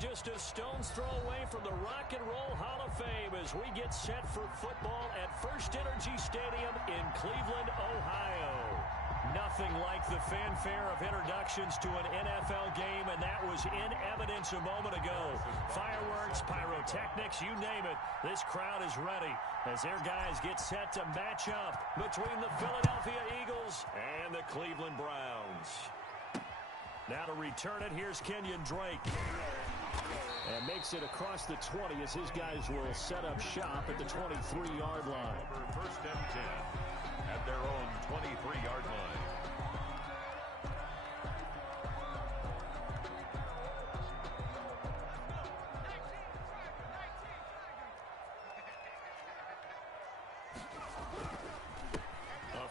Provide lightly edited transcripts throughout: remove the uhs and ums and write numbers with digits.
just a stone's throw away from the Rock and Roll Hall of Fame as we get set for football at First Energy Stadium in Cleveland, Ohio. Nothing like the fanfare of introductions to an NFL game, and that was in evidence a moment ago. Fireworks, pyrotechnics, you name it. This crowd is ready as their guys get set to match up between the Philadelphia Eagles and the Cleveland Browns. Now to return it, here's Kenyon Drake. And makes it across the 20 as his guys will set up shop at the 23-yard line. First and 10 at their own 23-yard line.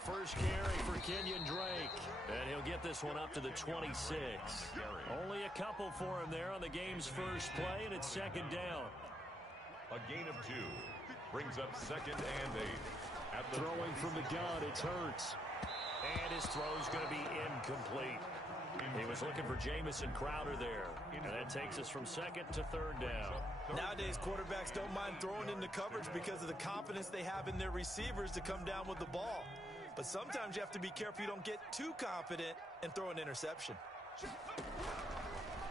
First carry for Kenyon Drake. And he'll get this one up to the 26. Only a couple for him there on the game's first play, and it's second down. A gain of 2 brings up second and 8. Throwing from the gun, it's Hurts. And his throw's going to be incomplete. He was looking for Jamison Crowder there. And that takes us from second to third down. Nowadays, quarterbacks don't mind throwing into coverage because of the confidence they have in their receivers to come down with the ball. But sometimes you have to be careful you don't get too confident and throw an interception.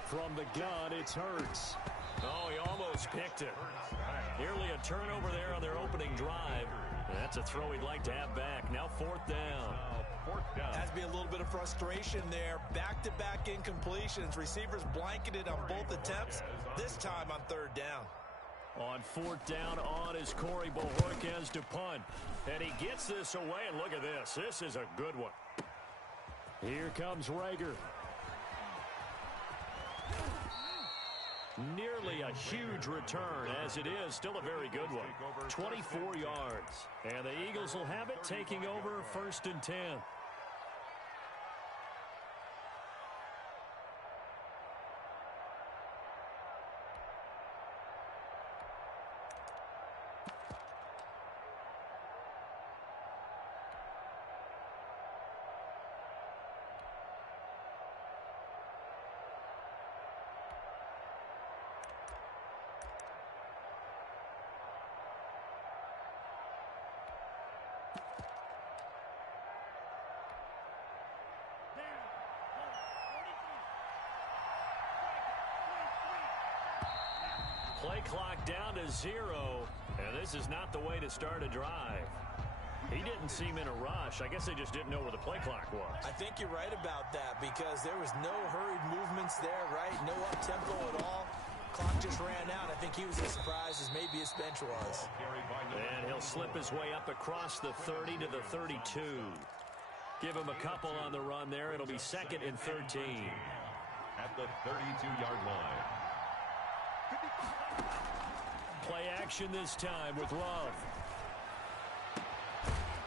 From the gun, it's Hurts. Oh, he almost picked it. Nearly a turnover there on their opening drive. That's a throw he'd like to have back. Now fourth down. Has to be a little bit of frustration there. Back-to-back incompletions. Receivers blanketed on both attempts, this time on third down. On fourth down, on is Corey Bojorquez to punt. And he gets this away, and look at this. This is a good one. Here comes Rager. Nearly a huge return, as it is still a very good one. 24 yards. And the Eagles will have it, taking over first and 10. Play clock down to 0, and this is not the way to start a drive. He didn't seem in a rush. I guess they just didn't know where the play clock was. I think you're right about that because there was no hurried movements there, right? No up-tempo at all. Clock just ran out. I think he was as surprised as maybe his bench was. And he'll slip his way up across the 30 to the 32. Give him a couple on the run there. It'll be second and 13. At the 32-yard line. Play action this time with Love.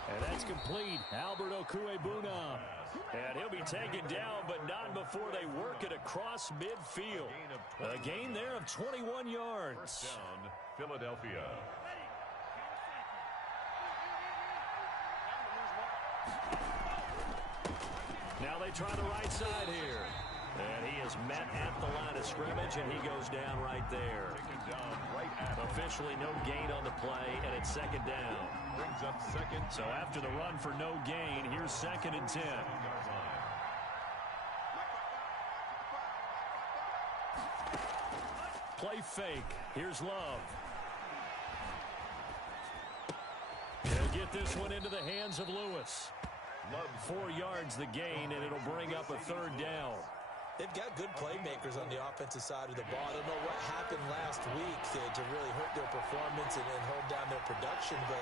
And that's complete. Albert Okwuegbunam. And he'll be taken down, but not before they work it across midfield. A gain there of 21 yards. First down, Philadelphia. Now they try the right side here. And he is met at the line of scrimmage, and he goes down right there. Officially no gain on the play, and it's second down. Brings up second. So after the run for no gain, here's second and 10. Play fake. Here's Love. He'll get this one into the hands of Lewis. 4 yards the gain, and it'll bring up a third down. They've got good playmakers on the offensive side of the ball. I don't know what happened last week to really hurt their performance and hold down their production, but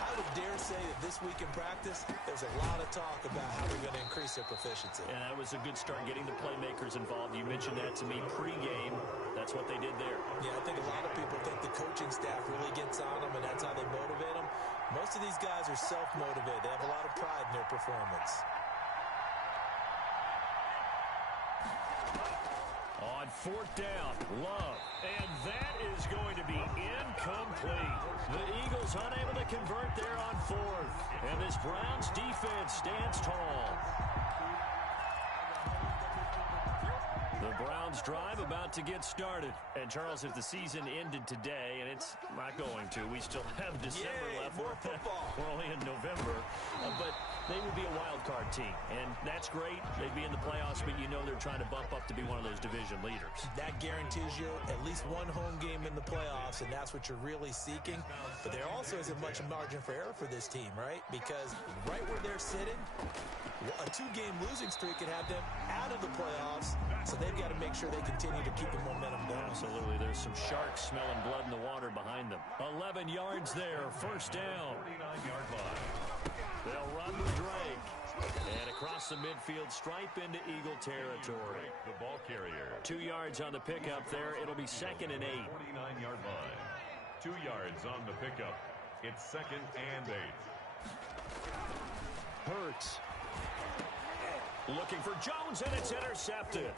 I would dare say that this week in practice, there's a lot of talk about how they're going to increase their proficiency. And that was a good start, getting the playmakers involved. You mentioned that to me pregame. That's what they did there. Yeah, I think a lot of people think the coaching staff really gets on them, and that's how they motivate them. Most of these guys are self-motivated. They have a lot of pride in their performance. On fourth down, Love. And that is going to be incomplete. The Eagles unable to convert there on fourth. And this Browns defense stands tall. The Browns Browns drive about to get started. And, Charles, if the season ended today, and it's not going to, we still have December left. More football. We're only in November. But they would be a wild card team. And that's great. They'd be in the playoffs, but you know they're trying to bump up to be one of those division leaders. That guarantees you at least one home game in the playoffs, and that's what you're really seeking. But there also isn't much margin for error for this team, right? Because right where they're sitting, a two-game losing streak could have them out of the playoffs, so they've got to make sure they continue to keep the momentum going. Absolutely. There's some sharks smelling blood in the water behind them. 11 yards there, first down. 49-yard line. They'll run with Drake. And across the midfield stripe into Eagle territory. The ball carrier. 2 yards on the pickup there. It'll be 2nd and 8. 49-yard line. 2 yards on the pickup. It's 2nd and 8. Hurts. Looking for Jones, and it's intercepted.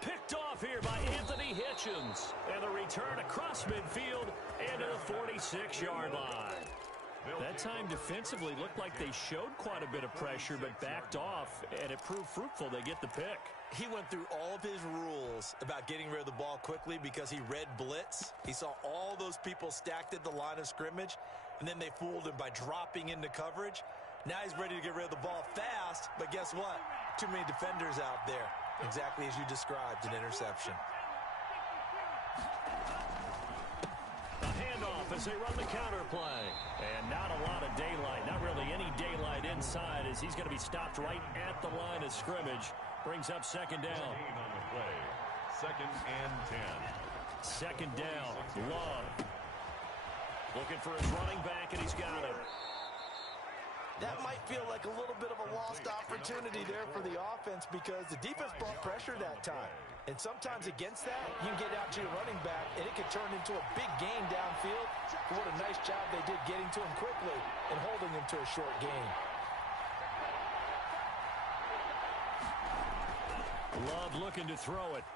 Picked off here by Anthony Hitchens. And the return across midfield into the 46-yard line. That time defensively looked like they showed quite a bit of pressure, but backed off, and it proved fruitful. They get the pick. He went through all of his rules about getting rid of the ball quickly because he read blitz. He saw all those people stacked at the line of scrimmage, and then they fooled him by dropping into coverage. Now he's ready to get rid of the ball fast, but guess what? Too many defenders out there. Exactly as you described, an interception. A handoff as they run the counter play. And not a lot of daylight, not really any daylight inside, as he's going to be stopped right at the line of scrimmage. Brings up 2nd down. On the play. 2nd and 10. 2nd down. Love. Looking for his running back, and he's got him. That might feel like a little bit of a lost opportunity there for the offense because the defense brought pressure that time. And sometimes against that, you can get out to your running back, and it could turn into a big gain downfield. But what a nice job they did getting to him quickly and holding him to a short gain. Love looking to throw it.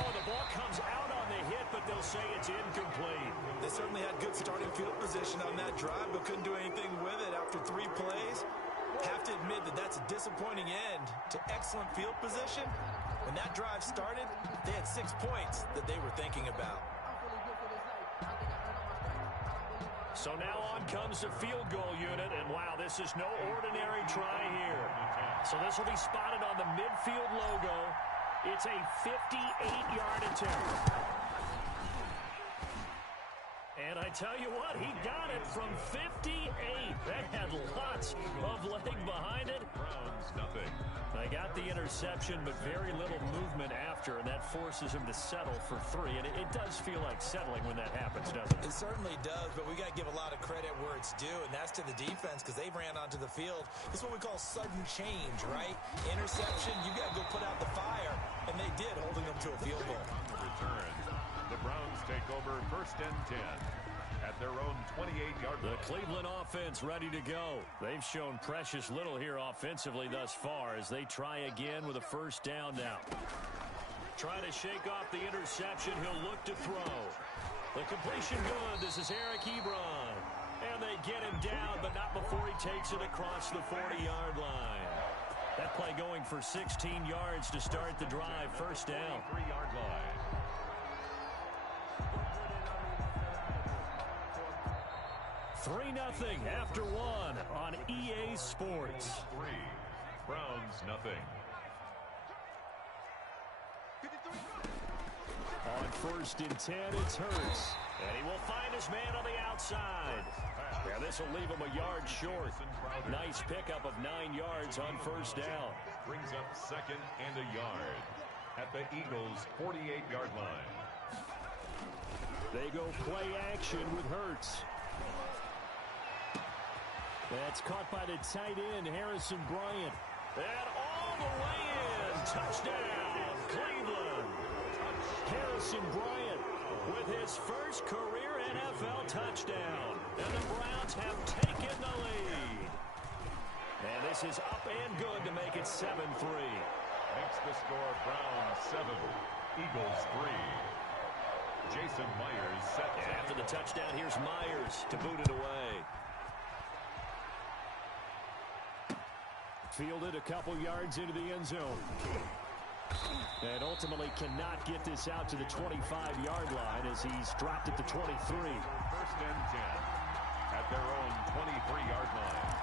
Oh, the ball comes out on the hit, but they'll say it's incomplete. They certainly had good starting field position on that drive, but couldn't do anything with it after 3 plays. Have to admit that that's a disappointing end to excellent field position. When that drive started, they had 6 points that they were thinking about. So now on comes the field goal unit, and wow, this is no ordinary try here. So this will be spotted on the midfield logo. It's a 58-yard attempt. And I tell you what, he got it from 58. That had lots of leg behind it. Browns, nothing. They got the interception, but very little movement after, and that forces him to settle for 3. And it does feel like settling when that happens, doesn't it? It certainly does, but we got to give a lot of credit where it's due, and that's to the defense because they ran onto the field. This is what we call sudden change, right? Interception, you got to go put out the fire, and they did, holding them to a field goal. Return. The Browns take over 1st and 10 at their own 28-yard line. The Cleveland offense ready to go. They've shown precious little here offensively thus far as they try again with a 1st down now. Trying to shake off the interception. He'll look to throw. The completion good. This is Eric Ebron. And they get him down, but not before he takes it across the 40-yard line. That play going for 16 yards to start the drive. 1st down. 3-yard line. 3-0 after 1 on EA Sports. 3. Browns, nothing. On 1st and 10, it's Hurts. And he will find his man on the outside. Yeah, this will leave him a yard short. Nice pickup of 9 yards on 1st down. Brings up 2nd and a yard at the Eagles' 48-yard line. They go play action with Hurts. That's caught by the tight end, Harrison Bryant. And all the way in. Touchdown, Cleveland. Harrison Bryant with his first career NFL touchdown. And the Browns have taken the lead. And this is up and good to make it 7-3. Makes the score Browns 7, Eagles 3. Jason Myers set. After the touchdown, here's Myers to boot it away. Fielded a couple yards into the end zone. And ultimately cannot get this out to the 25-yard line as he's dropped at the 23. First and 10 at their own 23-yard line.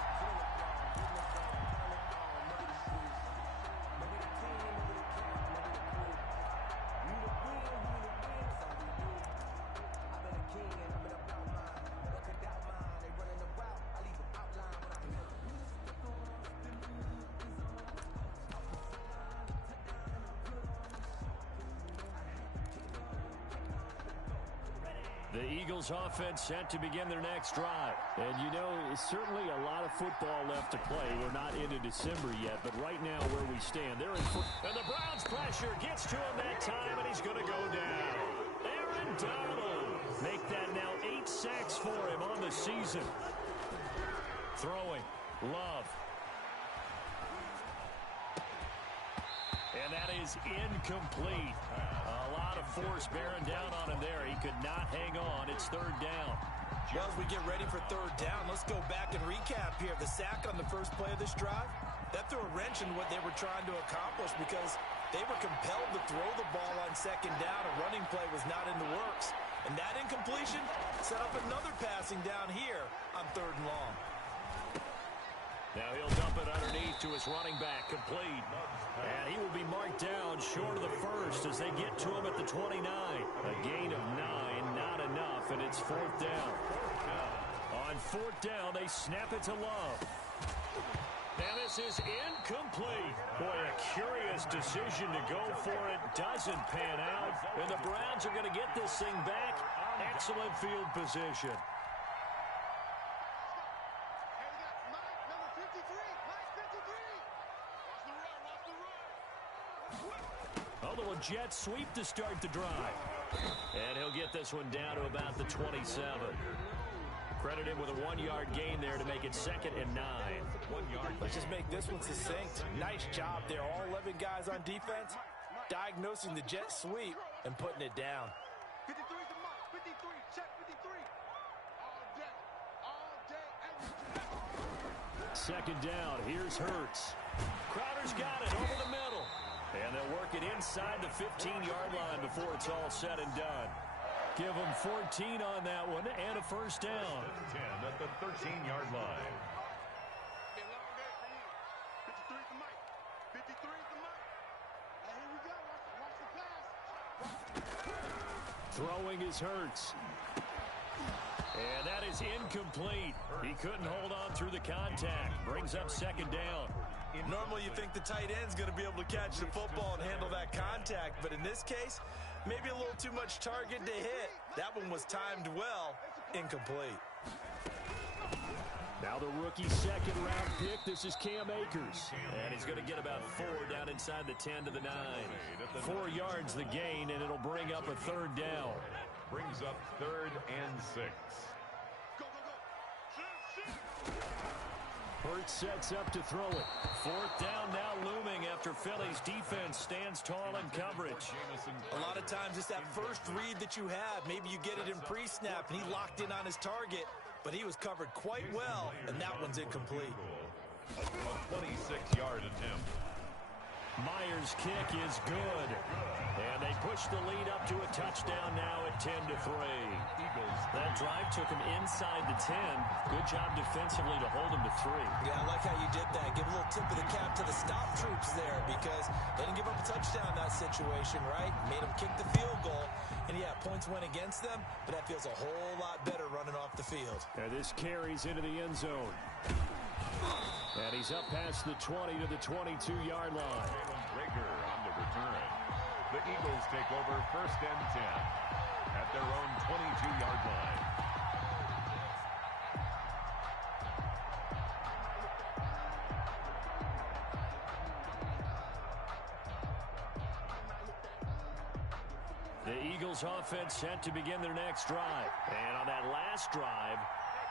The Eagles offense set to begin their next drive. And you know, certainly a lot of football left to play. We're not into December yet, but right now where we stand, they're in and the Browns pressure gets to him that time, and he's going to go down. Aaron Donald make that now 8 sacks for him on the season. Throwing, Love. And that is incomplete. A lot of force bearing down on him there. He could not hang on. It's third down. Well, as we get ready for third down, let's go back and recap here. The sack on the first play of this drive, that threw a wrench in what they were trying to accomplish because they were compelled to throw the ball on second down. A running play was not in the works. And that incompletion set up another passing down here on third and long. Now he'll dump it underneath to his running back, complete. And he will be marked down short of the first as they get to him at the 29. A gain of 9, not enough, and it's fourth down. On fourth down, they snap it to Love. And this is incomplete. Boy, a curious decision to go for it. Doesn't pan out. And the Browns are going to get this thing back. Excellent field position. A jet sweep to start the drive. And he'll get this one down to about the 27. Credit him with a 1-yard gain there to make it 2nd and 9. 1 yard. Let's just make this one succinct. Nice job there. All 11 guys on defense diagnosing the jet sweep and putting it down. 53 to Mike. 53. Check 53. All day. Second down. Here's Hurts. Crowder's got it over the middle. And they'll work it inside the 15-yard line before it's all said and done. Give them 14 on that one and a first down. 10 at the 13-yard line. 53 to Mike. 53 to Mike. And here we go. Watch the pass. Throwing is Hurts. And that is incomplete. He couldn't hold on through the contact. Brings up second down. Normally you think the tight end's going to be able to catch the football and handle that contact, but in this case, maybe a little too much target to hit. That one was timed well, incomplete. Now the rookie second-round pick, this is Cam Akers. And he's going to get about 4 down inside the 10 to the 9. 4 yards the gain, and it'll bring up a third down. Brings up 3rd and 6. Hurts sets up to throw it. Fourth down now looming after Philly's defense stands tall in coverage. A lot of times it's that first read that you have. Maybe you get it in pre-snap and he locked in on his target, but he was covered quite well, and that one's incomplete. A 26-yard attempt. Myers' kick is good. And they push the lead up to a touchdown now at 10-3. That drive took him inside the 10. Good job defensively to hold him to 3. Yeah, I like how you did that. Give a little tip of the cap to the stop troops there because they didn't give up a touchdown in that situation, right? Made them kick the field goal. And yeah, points went against them, but that feels a whole lot better running off the field. And this carries into the end zone. And he's up past the 20 to the 22-yard line. Rager on the return. The Eagles take over 1st and 10 at their own 22-yard line. The Eagles offense set to begin their next drive. And on that last drive,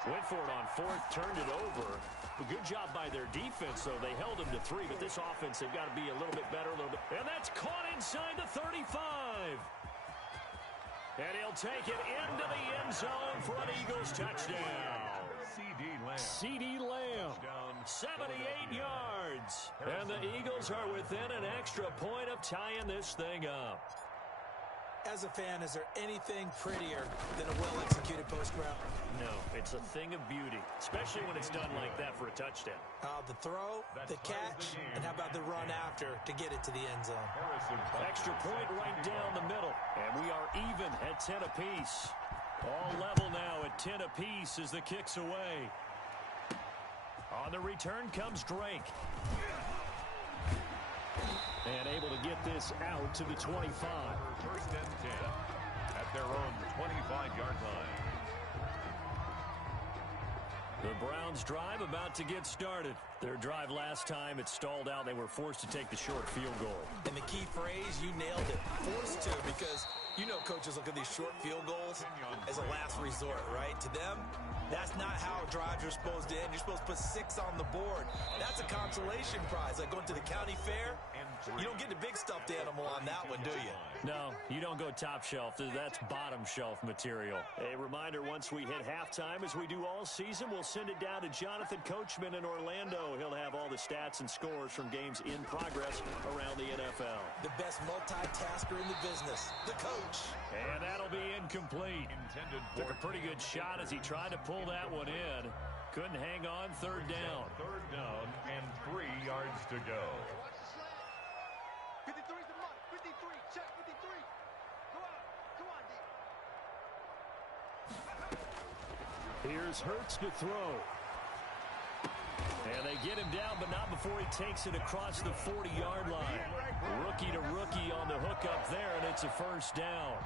went for it on 4th, turned it over. A good job by their defense, though. They held him to 3, but this offense, they've got to be a little bit better, a little bit. And that's caught inside the 35. And he'll take it into the end zone for an Eagles touchdown. C.D. Lamb. C.D. Lamb. Touchdown 78 yards. And the Eagles are within an extra point of tying this thing up. As a fan, is there anything prettier than a well-executed post route? No, it's a thing of beauty, especially when it's done like that for a touchdown. The throw, the catch, and how about the run after to get it to the end zone? Extra point right down the middle. And we are even at 10 apiece. All level now at 10 apiece as the kick's away. On the return comes Drake. And able to get this out to the 25. First and 10 at their own 25-yard line. The Browns drive about to get started. Their drive last time, it stalled out. They were forced to take the short field goal. And the key phrase, you nailed it. Forced to, because you know coaches look at these short field goals as a last resort, right? To them, that's not how drives are supposed to end. You're supposed to put 6 on the board. That's a consolation prize. Like going to the county fair, you don't get the big stuffed animal on that one, do you? No, you don't go top shelf. That's bottom shelf material. A reminder, once we hit halftime, as we do all season, we'll send it down to Jonathan Coachman in Orlando. He'll have all the stats and scores from games in progress around the NFL. The best multitasker in the business, the coach. And that'll be incomplete. Took a pretty good shot as he tried to pull that one in. Couldn't hang on. Third down. Third down and 3 yards to go. Watch the slant. 53's the mark. 53. Check 53. Go on. Come on, D. Here's Hurts to throw. And they get him down, but not before he takes it across the 40-yard line. Rookie to rookie on the hook up there, and it's a first down.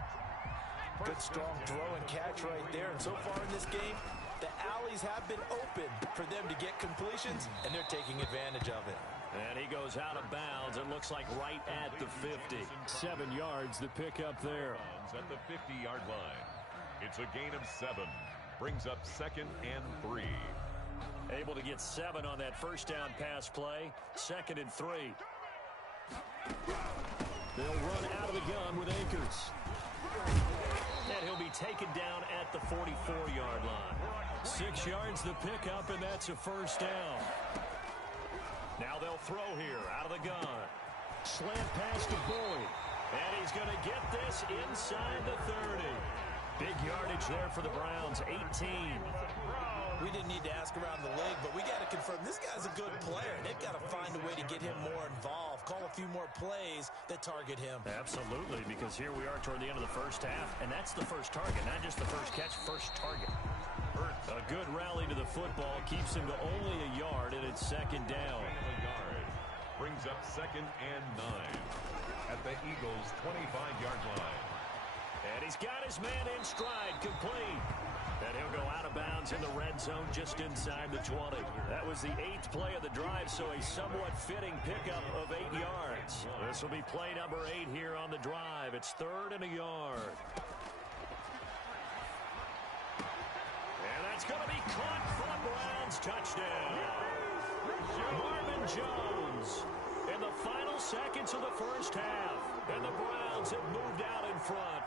Good strong throw and catch right there. And so far in this game, the alleys have been open for them to get completions, and they're taking advantage of it. And he goes out of bounds. It looks like right at the 50. 7 yards to pick up there. At the 50-yard line. It's a gain of 7. Brings up 2nd and 3. Able to get 7 on that first down pass play. 2nd and 3. They'll run out of the gun with Akers. And he'll be taken down at the 44-yard line. 6 yards to pick up, and that's a first down. Now they'll throw here out of the gun. Slant pass to Boyd. And he's going to get this inside the 30. Big yardage there for the Browns, 18. We didn't need to ask around the league, but we got to confirm this guy's a good player. They've got to find a way to get him more involved, call a few more plays that target him. Absolutely, because here we are toward the end of the first half, and that's the first target, not just the first catch, first target. A good rally to the football keeps him to only a yard, and it's 2nd down. Brings up 2nd and 9 at the Eagles' 25-yard line. And he's got his man in stride, complete. And he'll go out of bounds in the red zone just inside the 20. That was the 8th play of the drive, so a somewhat fitting pickup of 8 yards. This will be play number 8 here on the drive. It's 3rd and a yard. And that's going to be caught for the Browns. Touchdown. Marvin Jones in the final seconds of the first half. And the Browns have moved out in front.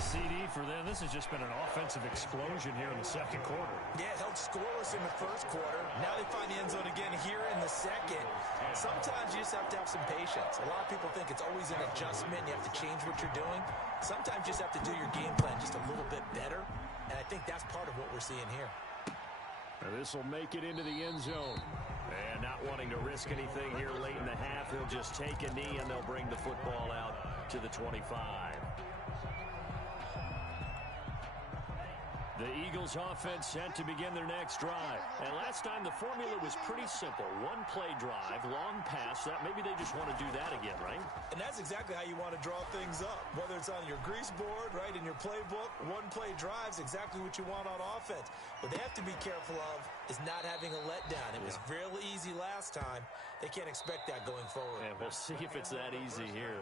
CD for them. This has just been an offensive explosion here in the second quarter. Yeah, held scoreless in the first quarter. Now they find the end zone again here in the second. Sometimes you just have to have some patience. A lot of people think it's always an adjustment. You have to change what you're doing. Sometimes you just have to do your game plan just a little bit better. And I think that's part of what we're seeing here. This will make it into the end zone. And not wanting to risk anything here late in the half, he'll just take a knee and they'll bring the football out to the 25. The Eagles offense set to begin their next drive. And last time the formula was pretty simple. One play drive, long pass. That maybe they just want to do that again, right? And that's exactly how you want to draw things up. Whether it's on your grease board, right, in your playbook, one play drive's exactly what you want on offense. What they have to be careful of is not having a letdown. It was real easy last time. They can't expect that going forward. And we'll see if it's that easy here.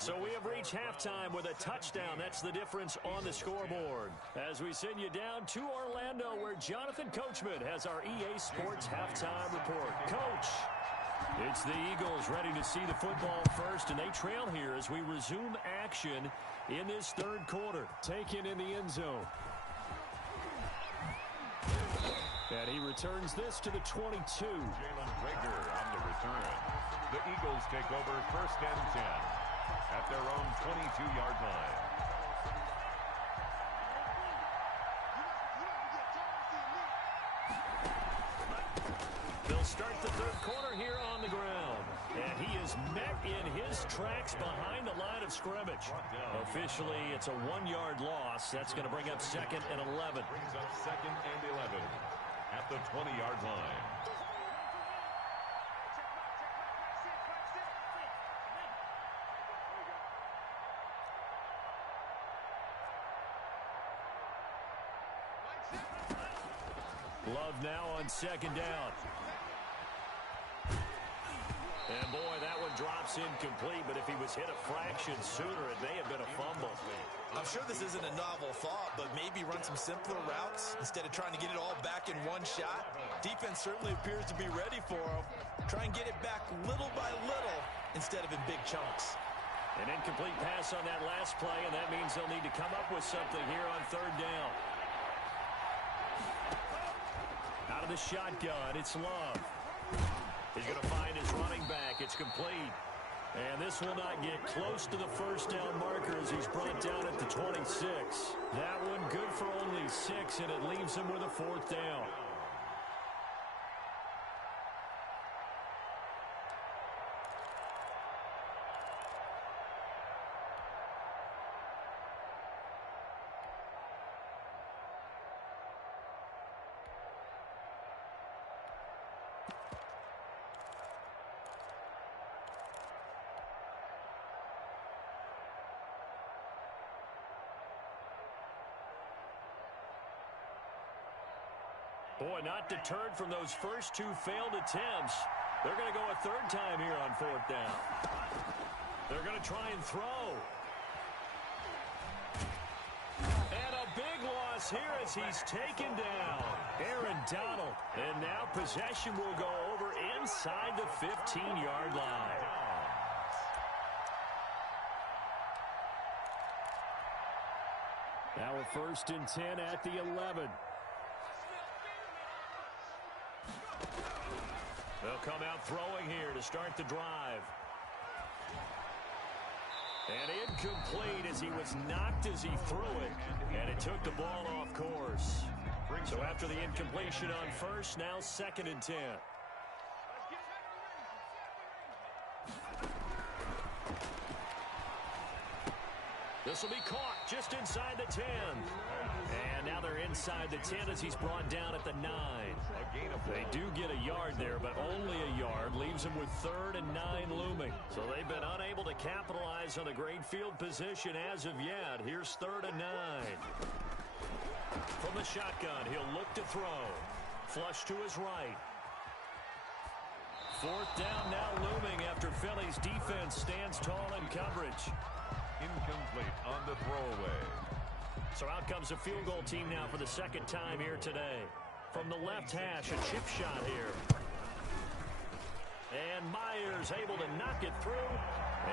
So we have reached halftime with a touchdown. That's the difference on the scoreboard. As we send you down to Orlando, where Jonathan Coachman has our EA Sports halftime report. Coach, it's the Eagles ready to see the football first, and they trail here as we resume action in this third quarter. Taken in the end zone. And he returns this to the 22. Jalen Reagor on the return. The Eagles take over 1st and 10 at their own 22-yard line. They'll start the third quarter here on the ground. And he is met in his tracks behind the line of scrimmage. Officially, it's a 1-yard loss. That's going to bring up 2nd and 11. Brings up 2nd and 11 at the 20-yard line. Love now on 2nd down. And boy, that one drops incomplete, but if he was hit a fraction sooner, it may have been a fumble. I'm sure this isn't a novel thought, but maybe run some simpler routes instead of trying to get it all back in one shot. Defense certainly appears to be ready for him. Try and get it back little by little instead of in big chunks. An incomplete pass on that last play, and that means they'll need to come up with something here on 3rd down. Out of the shotgun, it's Love. He's going to find his running back. It's complete. And this will not get close to the 1st down marker as he's brought down at the 26. That one good for only 6, and it leaves him with a 4th down. Boy, not deterred from those first 2 failed attempts. They're going to go a 3rd time here on 4th down. They're going to try and throw. And a big loss here as he's taken down. Aaron Donald. And now possession will go over inside the 15-yard line. Now a 1st and 10 at the 11. They'll come out throwing here to start the drive. And incomplete as he was knocked as he threw it. And it took the ball off course. So after the incompletion on 1st, now 2nd and 10. This will be caught just inside the 10. And now they're inside the 10 as he's brought down at the 9. They do get a yard there, but only a yard. Leaves them with 3rd and 9 looming. So they've been unable to capitalize on a great field position as of yet. Here's 3rd and 9. From the shotgun, he'll look to throw. Flush to his right. 4th down now looming after Philly's defense stands tall in coverage. Incomplete on the throwaway. So out comes the field goal team now for the 2nd time here today. From the left hash, a chip shot here. And Myers able to knock it through.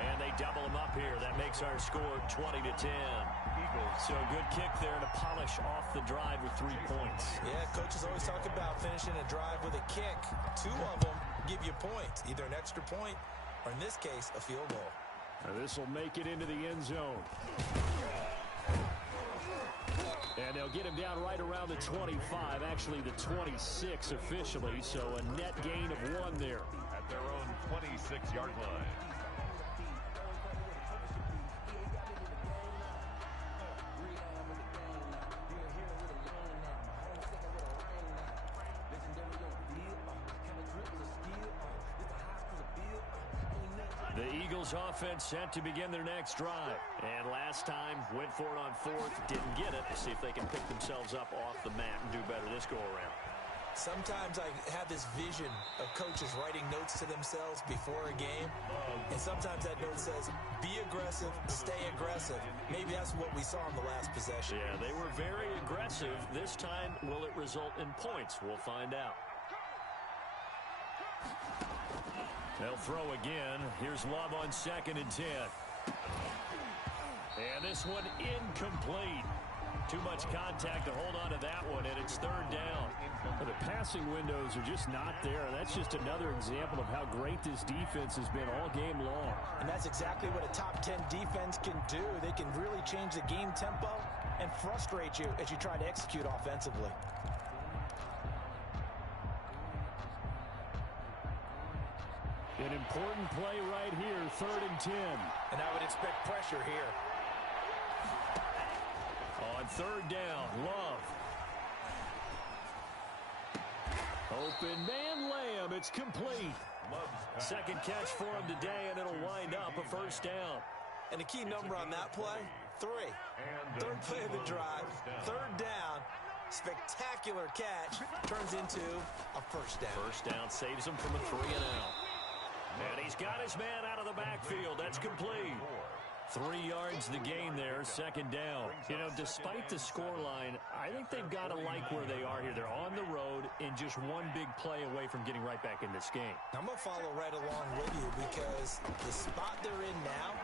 And they double him up here. That makes our score 20-10. Eagles. So a good kick there to polish off the drive with 3 points. Yeah, coaches always talk about finishing a drive with a kick. 2 of them give you points, either an extra point or in this case, a field goal. Now this will make it into the end zone. And they'll get him down right around the 25, actually the 26 officially, so a net gain of 1 there. At their own 26-yard line. The Eagles offense set to begin their next drive. And last time, went for it on 4th, didn't get it. See if they can pick themselves up off the mat and do better this go-around. Sometimes I have this vision of coaches writing notes to themselves before a game. And sometimes that note says, be aggressive, stay aggressive. Maybe that's what we saw in the last possession. Yeah, they were very aggressive. This time, will it result in points? We'll find out. They'll throw again. Here's Love on 2nd and 10. And this one incomplete. Too much contact to hold on to that one, and it's 3rd down. The passing windows are just not there. That's just another example of how great this defense has been all game long. And that's exactly what a top 10 defense can do. They can really change the game tempo and frustrate you as you try to execute offensively. An important play right here, 3rd and 10. And I would expect pressure here. On 3rd down, Love. Open man, Lamb. It's complete. Second catch for him today, and it'll wind up a 1st down. And the key number on that play, 3. 3rd play of the drive, 3rd down. Spectacular catch turns into a 1st down. 1st down saves him from a 3-and-out. And he's got his man out of the backfield. That's complete. 3 yards the gain there, 2nd down. You know, despite the scoreline, I think they've got to like where they are here. They're on the road and just one big play away from getting right back in this game. I'm going to follow right along with you because the spot they're in now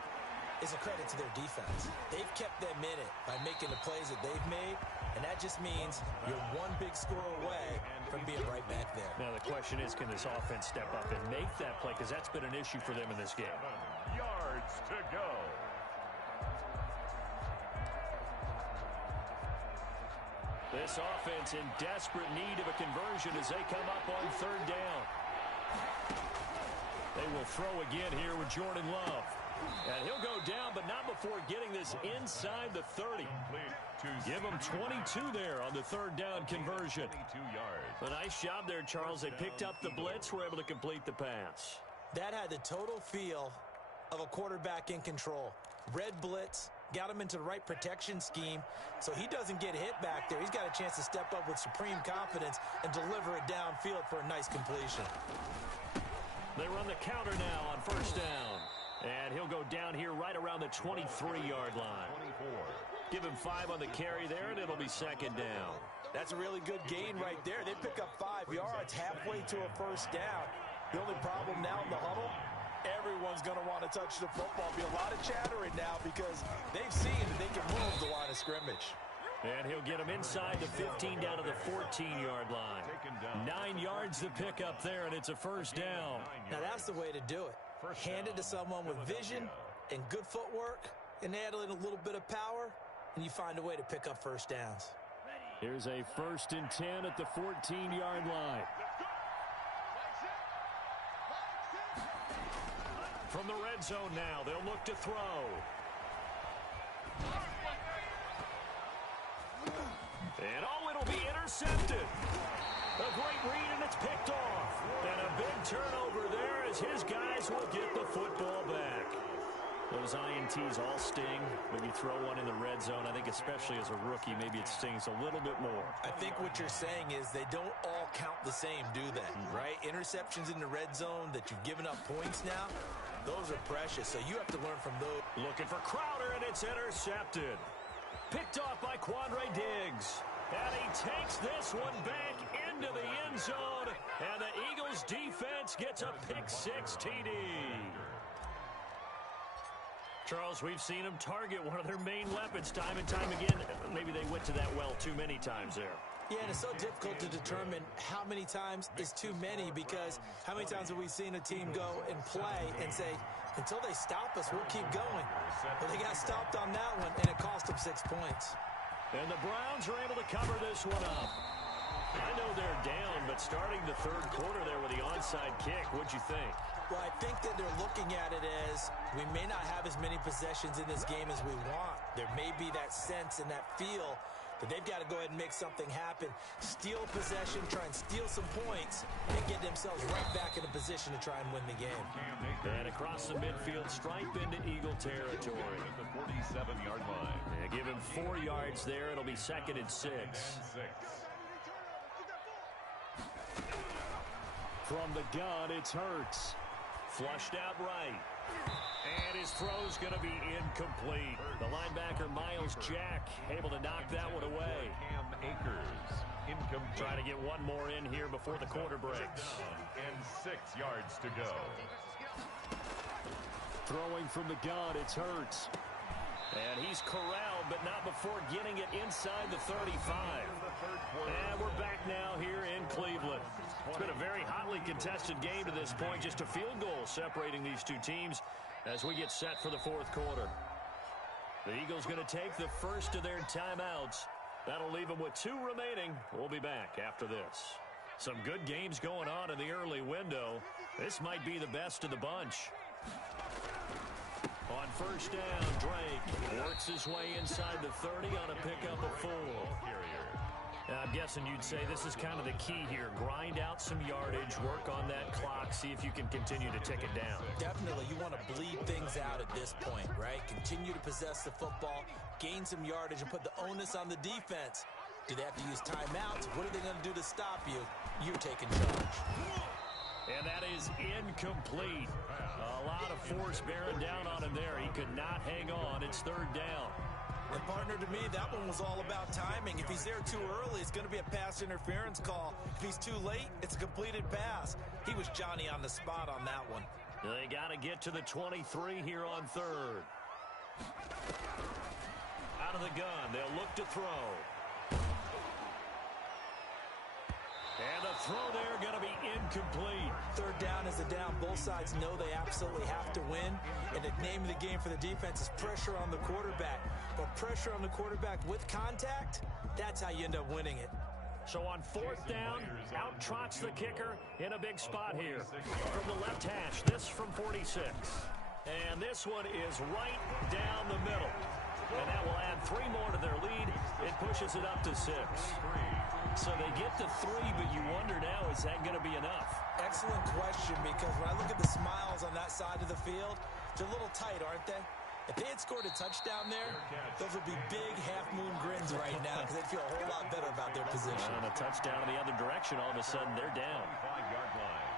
is a credit to their defense. They've kept them in it by making the plays that they've made, and that just means you're one big score away from being right back there. Now the question is, can this offense step up and make that play? Because that's been an issue for them in this game. 7 yards to go. This offense in desperate need of a conversion as they come up on 3rd down. They will throw again here with Jordan Love. And he'll go down, but not before getting this inside the 30. Give him 22 there on the 3rd down conversion. 22 yards. A nice job there, Charles. They picked up the blitz, were able to complete the pass. That had the total feel of a quarterback in control. Red blitz, got him into the right protection scheme, so he doesn't get hit back there. He's got a chance to step up with supreme confidence and deliver it downfield for a nice completion. They run the counter now on 1st down. And he'll go down here right around the 23-yard line. 24. Give him 5 on the carry there, and it'll be 2nd down. That's a really good gain right there. They pick up 5 yards halfway to a 1st down. The only problem now in the huddle, everyone's going to want to touch the football. Be a lot of chattering now because they've seen that they can move the line of scrimmage. And he'll get him inside the 15 down to the 14-yard line. 9 yards to pick up there, and it's a 1st down. Now that's the way to do it. Hand it to someone with vision and good footwork and add in a little bit of power, and you find a way to pick up 1st downs. Here's a 1st and 10 at the 14-yard line. From the red zone now, they'll look to throw. And it'll be intercepted. A great read, and it's picked off. And a big turnover there as his guys will get the football back. Those INTs all sting when you throw one in the red zone. I think especially as a rookie, maybe it stings a little bit more. I think what you're saying is they don't all count the same, do they? Right? Interceptions in the red zone that you've given up points now, those are precious. So you have to learn from those. Looking for Crowder, and it's intercepted. Picked off by Quandre Diggs. And he takes this one back into the end zone. And the Eagles defense gets a pick-6 TD. Charles, we've seen them target one of their main weapons time and time again. Maybe they went to that well too many times there. Yeah, and it's so difficult to determine how many times is too many because how many times have we seen a team go and play and say, until they stop us, we'll keep going. But they got stopped on that one, and it cost them 6 points. And the Browns are able to cover this one up. I know they're down, but starting the 3rd quarter there with the onside kick, what'd you think? Well, I think that they're looking at it as we may not have as many possessions in this game as we want. There may be that sense and that feel that they've got to go ahead and make something happen. Steal possession, try and steal some points, and get themselves right back in a position to try and win the game. And across the midfield, stripe into Eagle territory. At the 47-yard line. Yeah, give him 4 yards there. It'll be 2nd and 6. From the gun, it's Hurts. Flushed out right. And his throw's going to be incomplete. The linebacker, Miles Jack, able to knock that one away. Cam Akers, incomplete. Trying to get one more in here before the quarter breaks. And 6 yards to go. Throwing from the gun, it's Hurts. And he's corralled, but not before getting it inside the 35. And we're back now here in Cleveland. It's been a very hotly contested game to this point. Just a field goal separating these two teams as we get set for the fourth quarter. The Eagles going to take the first of their timeouts. That'll leave them with 2 remaining. We'll be back after this. Some good games going on in the early window. This might be the best of the bunch. On first down, Drake works his way inside the 30 on a pickup of 4. I'm guessing you'd say this is kind of the key here. Grind out some yardage, work on that clock, see if you can continue to tick it down. Definitely, you want to bleed things out at this point, right? Continue to possess the football, gain some yardage, and put the onus on the defense. Do they have to use timeouts? What are they going to do to stop you? You're taking charge. And that is incomplete. A lot of force bearing down on him there. He could not hang on. It's third down. And partner, to me, that one was all about timing. If he's there too early, it's going to be a pass interference call. If he's too late, it's a completed pass. He was Johnny on the spot on that one. They got to get to the 23 here on third. Out of the gun, they'll look to throw. And the throw there going to be incomplete. Third down is a down. Both sides know they absolutely have to win. And the name of the game for the defense is pressure on the quarterback. But pressure on the quarterback with contact, that's how you end up winning it. So on fourth down, out trots the kicker in a big spot here. From the left hash, this from 46. And this one is right down the middle. And that will add 3 more to their lead. It pushes it up to 6. So they get to 3, but you wonder now, is that going to be enough? Excellent question, because when I look at the smiles on that side of the field, they're a little tight, aren't they? If they had scored a touchdown there, those would be big half-moon grins right now because they'd feel a whole lot better about their position. And a touchdown in the other direction, all of a sudden they're down. 5-yard line.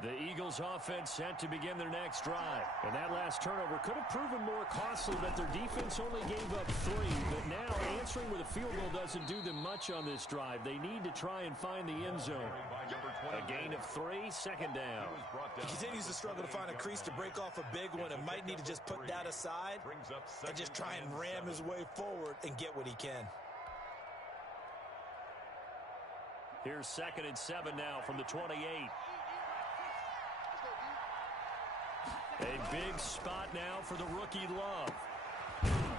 The Eagles offense set to begin their next drive. And that last turnover could have proven more costly, but their defense only gave up 3. But now answering with a field goal doesn't do them much on this drive. They need to try and find the end zone. A gain of 3, second down. He continues to struggle to find a crease to break off a big one and might need to just put that aside and just try and ram his way forward and get what he can. Here's 2nd and 7 now from the 28. A big spot now for the rookie Love.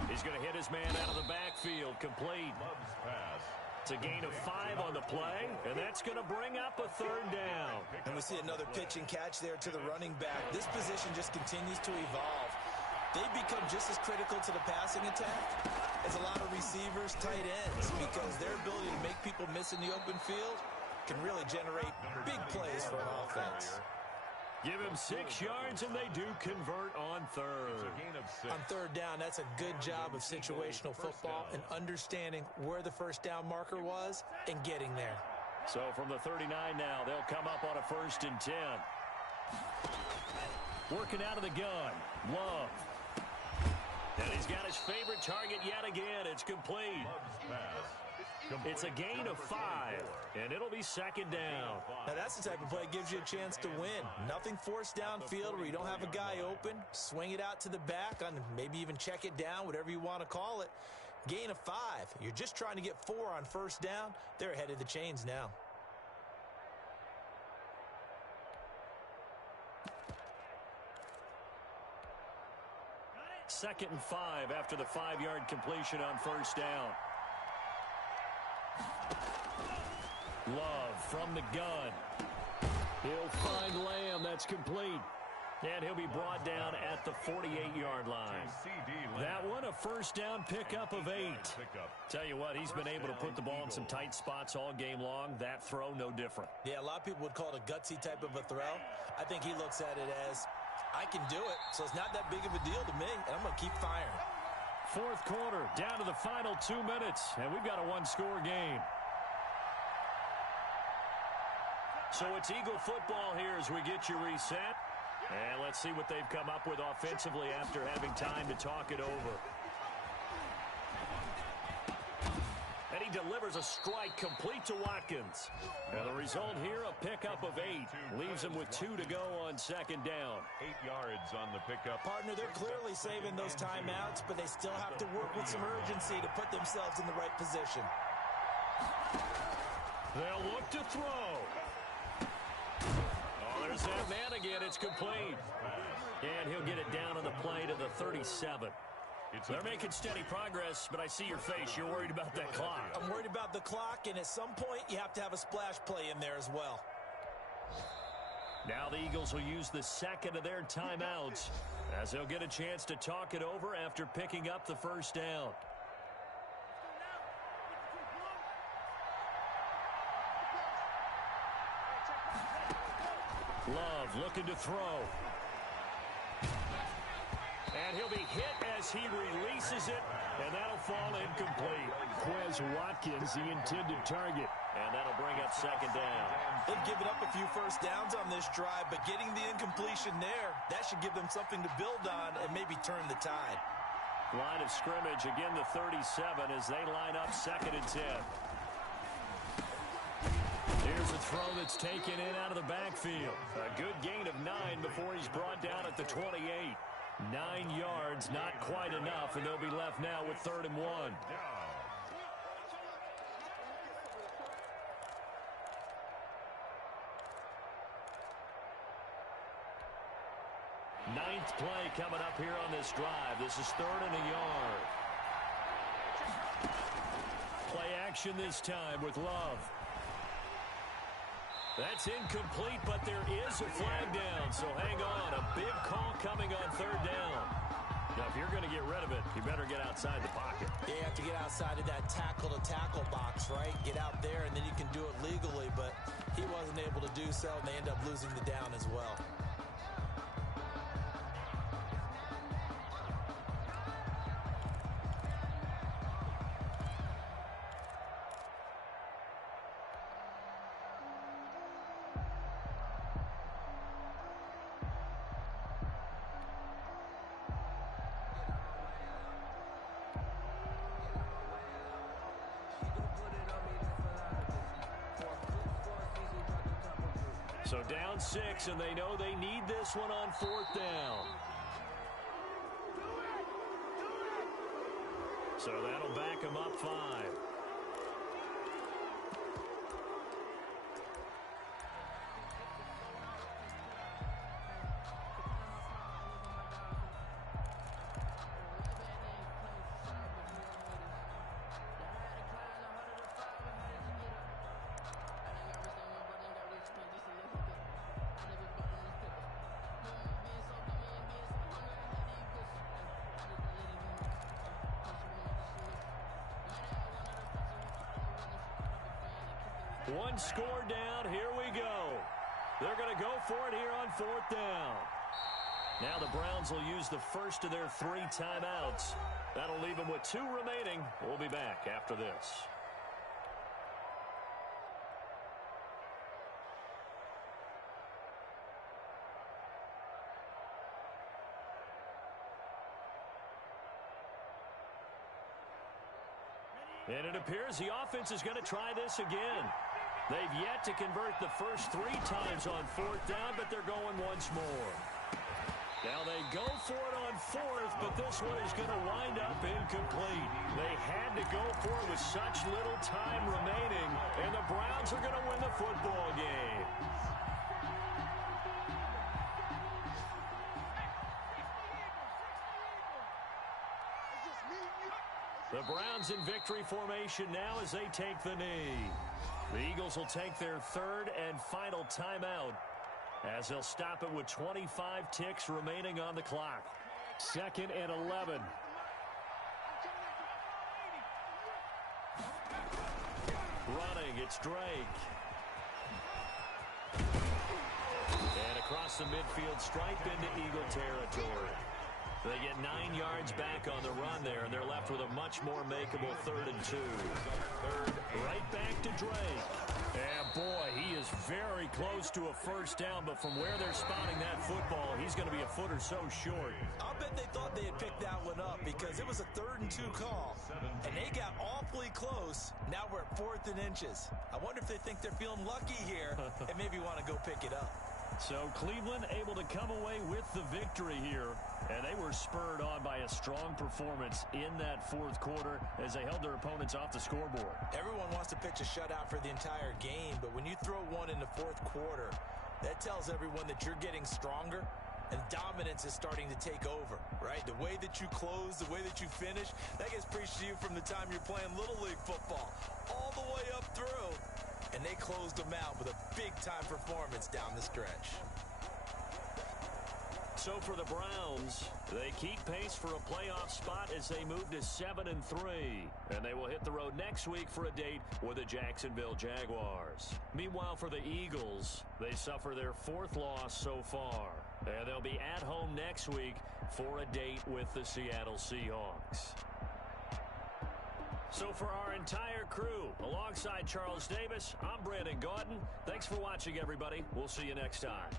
He's going to hit his man out of the backfield. Complete. Love's pass. It's a gain of 5 on the play, and that's going to bring up a third down. And we see another pitch and catch there to the running back. This position just continues to evolve. They become just as critical to the passing attack as a lot of receivers, tight ends, because their ability to make people miss in the open field can really generate big plays for an offense. Give him 6 yards, and they do convert on third. It's a gain of 6. On third down, that's a good job of situational football and understanding where the first down marker was and getting there. So from the 39 now, they'll come up on a 1st and 10. Working out of the gun, Love. And he's got his favorite target yet again. It's complete. Love's pass. It's a gain of 5, and it'll be second down. Now that's the type of play that gives you a chance to win. Nothing forced downfield where you don't have a guy open. Swing it out to the back, on maybe even check it down, whatever you want to call it. Gain of 5. You're just trying to get 4 on first down. They're ahead of the chains now. Second and 5 after the 5-yard completion on first down. Love from the gun. He'll find Lamb. That's complete. And he'll be brought down at the 48-yard line. That one, a first down pickup of 8. Tell you what, he's been able to put the ball in some tight spots all game long. That throw, no different. Yeah, a lot of people would call it a gutsy type of a throw. I think he looks at it as, I can do it, so it's not that big of a deal to me, and I'm going to keep firing. Fourth quarter, down to the final 2 minutes, and we've got a 1-score game. So it's Eagle football here as we get you reset. And let's see what they've come up with offensively after having time to talk it over. And he delivers a strike complete to Watkins. And the result here, a pickup of 8. Leaves him with 2 to go on second down. 8 yards on the pickup. Partner, they're clearly saving those timeouts, but they still have to work with some urgency to put themselves in the right position. They'll look to throw. Oh, there's that man again. It's complete. And he'll get it down on the play to the 37. They're making steady progress, but I see your face. You're worried about that clock. I'm worried about the clock, and at some point, you have to have a splash play in there as well. Now the Eagles will use the second of their timeouts as they'll get a chance to talk it over after picking up the first down. Love looking to throw. And he'll be hit as he releases it, and that'll fall incomplete. Quez Watkins, the intended target. And that'll bring up second down. They've given up a few first downs on this drive, but getting the incompletion there, that should give them something to build on and maybe turn the tide. Line of scrimmage, again the 37 as they line up second and 10. Here's a throw that's taken in out of the backfield. A good gain of 9 before he's brought down at the 28. 9 yards, not quite enough, and they'll be left now with 3rd and 1. Ninth play coming up here on this drive. This is 3rd and a yard. Play action this time with Love. That's incomplete, but there is a flag down, so hang on. A big call coming on 3rd down. Now, if you're going to get rid of it, you better get outside the pocket. Yeah, you have to get outside of that tackle-to-tackle box, right? Get out there, and then you can do it legally, but he wasn't able to do so, and they end up losing the down as well. So down 6, and they know they need this one on 4th down. So that'll back them up 5. One score down. Here we go. They're going to go for it here on 4th down. Now the Browns will use the first of their 3 timeouts. That'll leave them with 2 remaining. We'll be back after this. And it appears the offense is going to try this again. They've yet to convert the first 3 times on 4th down, but they're going once more. Now they go for it on 4th, but this one is going to wind up incomplete. They had to go for it with such little time remaining, and the Browns are going to win the football game. The Browns in victory formation now as they take the knee. The Eagles will take their 3rd and final timeout as they'll stop it with 25 ticks remaining on the clock. 2nd and 11. Running, it's Drake. And across the midfield stripe into Eagle territory. They get 9 yards back on the run there, and they're left with a much more makeable 3rd and 2. Right back to Drake. And boy, he is very close to a first down, but from where they're spotting that football, he's he's going to be a foot or so short. I'll bet they thought they had picked that one up because it was a 3rd and 2 call, and they got awfully close. Now we're at 4th and inches. I wonder if they think they're feeling lucky here and maybe want to go pick it up. So Cleveland able to come away with the victory here, and they were spurred on by a strong performance in that 4th quarter as they held their opponents off the scoreboard. Everyone wants to pitch a shutout for the entire game, but when you throw one in the 4th quarter, that tells everyone that you're getting stronger and dominance is starting to take over, right? The way that you close, the way that you finish, that gets preached to you from the time you're playing Little League football all the way up through. And they closed them out with a big-time performance down the stretch. So for the Browns, they keep pace for a playoff spot as they move to 7-3. And they will hit the road next week for a date with the Jacksonville Jaguars. Meanwhile, for the Eagles, they suffer their 4th loss so far. And they'll be at home next week for a date with the Seattle Seahawks. So for our entire crew, alongside Charles Davis, I'm Brandon Gaudin. Thanks for watching, everybody. We'll see you next time.